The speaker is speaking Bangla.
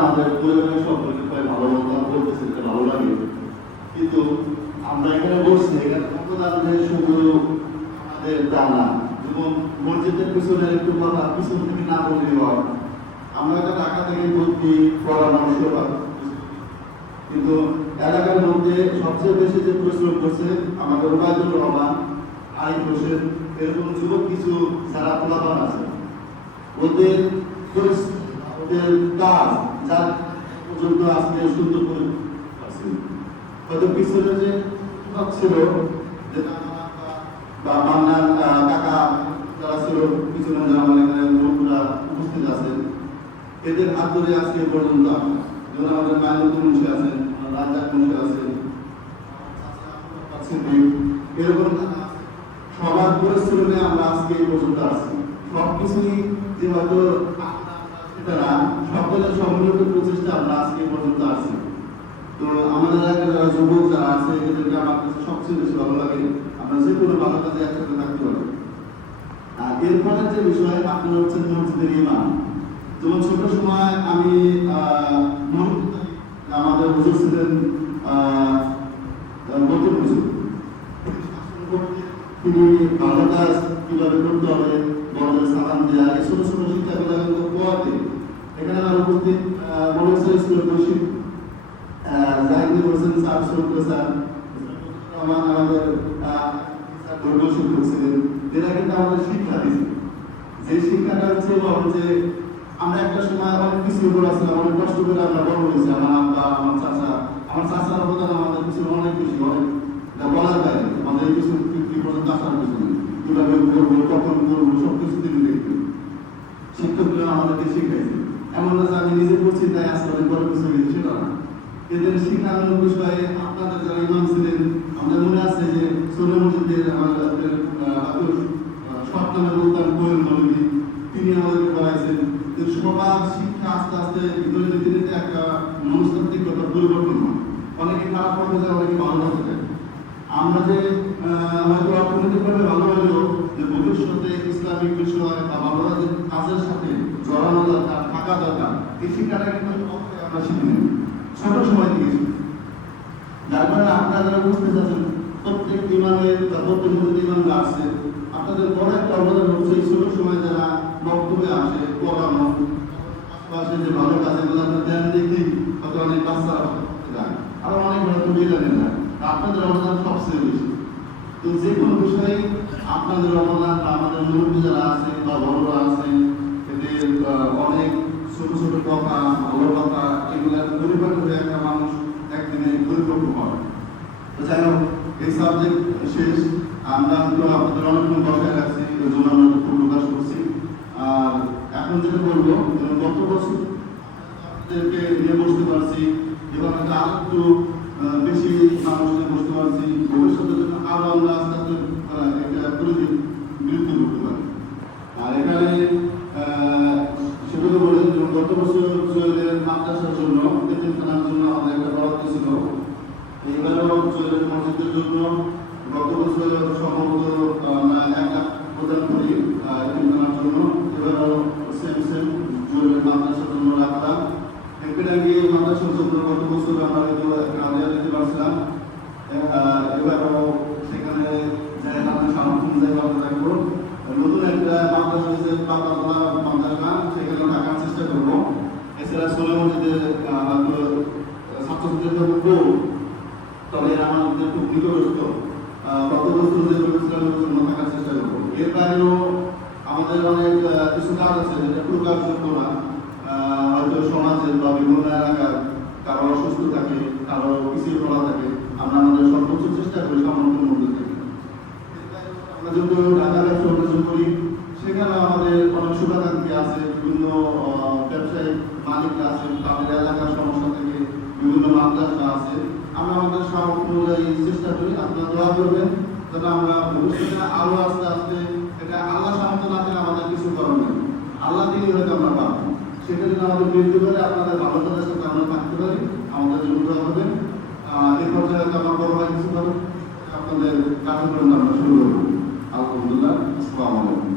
আমাদের পরিবারের সম্পর্কে প্রায় ভালো মতো বলতেছে, ভালো লাগে। কিন্তু আমরা এখানে বসছি, এখানে অবদান যে শুধু আমাদের তা না, যেমন মসজিদের পিছনে একটু কথা পিছন থেকে না বললেই হয়। আমরা একটা ঢাকা থেকে ভর্তি পরামর্শ কিন্তু এলাকার মধ্যে সবচেয়ে বেশি যে পরিশ্রম করছে আমাদের ওবায়দুর রহমান, আরিফ হোসেন, এরকম যুবক কিছু যারা পোলাপান আছে, ওদের ওদের কাজ যার পর্যন্ত আজকে সুন্দর করে হয়তো পিছনে যে ছিল যে বা মান্নার কাকা যারা ছিল পিছনে, যারা আমার এখানে লোকরা উপস্থিত আছেন, এদের হাত ধরে আজকে পর্যন্ত যেমন আমাদের মাইনুদ্দিন মুন্সি আছেন, রাজ্জাক মুন্সি আছেন, এরকম সবার পরিশ্রমে আমরা আজকে এই পর্যন্ত আসছি। সবকিছুই যে হয়তো সেটা না, সকলের সম্মিলিত প্রচেষ্টা আমরা আজকে পর্যন্ত আসছি। তো আমাদের এলাকায় যারা যুবক যারা আছে, এদেরকে আমার কাছে সবচেয়ে বেশি ভালো লাগে। আমরা যে কোনো ভালো কাজে একসাথে থাকতে পারি। আর এরপরে যে বিষয়, আপনি হচ্ছেন মসজিদের ইমাম। যেমন ছোট সময় আমি আমাদের হুজুর ছিলেন নতুন হুজুর, তিনি ভালো কাজ কিভাবে করতে হবে, বড়দের সালাম দেওয়া, এই ছোট ছোট শিক্ষাগুলো কিন্তু পড়াতে এখানে আমার উপস্থিত মনোসা স্কুলের বসিত জাহিদ হোসেন স্যার, সুরক্ষা স্যার, আমাদের ধর্ম শিক্ষক ছিলেন, এরা কিন্তু আমাদের শিক্ষা দিয়েছে। যে শিক্ষাটা হচ্ছে যে আমরা একটা সময় অনেক কিছু করেছিলাম, অনেক কষ্ট করে আমরা বড় হয়েছি। আমার আব্বা, আমার চাচার অবদান আমাদের কিছু অনেক বেশি, অনেক বলার বাইরে। আমাদের কিছু কি পর্যন্ত আসার কিছু নেই, কিভাবে করবো, কখন করবো, সবকিছু তিনি দেখবেন। শিক্ষকরা আমাদেরকে শিখাইছে। এমন না যে আমি নিজে করছি তাই আসলে অনেক বড় কিছু হয়েছে, সেটা না। এদের শিক্ষানোর বিষয়ে আপনাদের যারা ইমাম ছিলেন, আমাদের মনে আছে যে সোনা মসজিদের আমাদের সপ্তমের উত্তান কোয়েল মৌলভী, তিনি আমাদেরকে পড়াইছেন। সবার শিক্ষা আস্তে আস্তে ভিতরে নীতি নীতি একটা মনস্তাত্ত্বিকতা পরিবর্তন হয়। অনেকে খারাপ পথে যায়, অনেকে ভালো পথে যায়। আমরা যে হয়তো অর্থনৈতিকভাবে ভালো হলেও যে ভবিষ্যতে ইসলামিক বিষয় বা ভালো কাজের সাথে জড়ানো দরকার, থাকা দরকার, এই শিক্ষাটা কিন্তু আমরা শিখি ছোট সময় থেকে শিখি। যার কারণে আপনারা যারা বুঝতে চাচ্ছেন, প্রত্যেক ইমামের বা প্রত্যেক মসজিদ ইমাম আসছে, আপনাদের বড় একটা অবদান হচ্ছে এই ছোট সময় যারা বক্তব্যে আসে, পড়ানো, আশেপাশে যে ভালো কাজেগুলো আপনার দেন দেখি হয়তো অনেক বাচ্চারা যায়, আরো অনেক হয়তো জানেন না, আপনাদের অবদান সবচেয়ে বেশি। তো যে কোনো বিষয়ে আপনাদের অবদান বা আমাদের মুরব্বী যারা আছে বা বড়রা আছে, এদের অনেক ছোট ছোট কথা, ভালো কথা, এগুলো পরিপাটি হয়ে একটা মানুষ একদিনে পরিপক্ক হয়। তো যাই হোক, এই সাবজেক্ট শেষ। আমরা তো আপনাদের অনেকক্ষণ বসায় রাখছি, এই জন্য আমরা দুঃখ প্রকাশ করছি। আর এখন যেটা বলবো, গত বছর আপনাদেরকে নিয়ে বসতে পারছি, এবং আরো একটু বেশি মানুষ নিয়ে বসতে পারছি। ভবিষ্যতের জন্য আরো আমরা আস্তে আস্তে একটা পরিবেশ বিরুদ্ধে করতে পারি। আর এখানে সেগুলো বলে, গত বছর জয়েলের মাদ্রাসার জন্য, এতিমখানার জন্য আমাদের একটা বরাদ্দ ছিল। এবারও জয়েলের মসজিদের জন্য গত বছর সম্ভবত 1 লাখ প্রদান করি এতিমখানার জন্য। এবারও সেম জয়েলের মাদ্রাসার জন্য রাখলাম। গিয়ে মাদ্রাসার জন্য গত বছর আমরা হয়তো আদায় দিতে পারছিলাম, এবারও সেখানে যাই আমাদের সামর্থ্য অনুযায়ী আমরা রাখবো। নতুন একটা মাদ্রাসা হয়েছে পাতাতলা মাদ্রাসা, সেখানে রাখার চেষ্টা করবো। এছাড়া সোনা মসজিদে ছাত্রছাত্রীদের জন্য, তবে আমাদের খুব নিকটস্থ গত বছর যে ভেবেছিলাম জন্য থাকার চেষ্টা করবো। এর বাইরেও আমাদের অনেক কিছু কাজ আছে যেটা প্রকাশযোগ্য না, হয়তো সমাজের বা বিভিন্ন এলাকার কারো অসুস্থ থাকে, কারো পিছিয়ে পড়া থাকে, আমরা আমাদের সর্বোচ্চ চেষ্টা করি সামর্থ্যের মধ্যে থেকে। আমরা যখন ঢাকা ব্যবসা অর্জন করি, সেখানে আমাদের অনেক শুভাকাঙ্ক্ষী আছে, বিভিন্ন ব্যবসায়ী মালিকরা আছেন, তাদের এলাকার সমস্যা থেকে বিভিন্ন মাদ্রাসা আছে। আমরা আমাদের সামর্থ্য অনুযায়ী চেষ্টা করি। আপনারা দোয়া করবেন যেন আমরা ভবিষ্যতে আরো আস্তে আস্তে, এটা আল্লাহ সামর্থ্য না থাকলে আমাদের কিছু করার নেই, আল্লাহ দিনই হয়তো আমরা পাবো। সেটা যদি আমাদের বৃদ্ধি করে আপনাদের ভালো কাজের সাথে আমরা থাকতে পারি, আমাদের জন্য দোয়া করবেন। এই পর্যায়ে আমার বড় ভাই কিছু আপনাদের কার্যক্রম আমরা শুরু করবো। আলহামদুলিল্লাহ, আসসালামু আলাইকুম।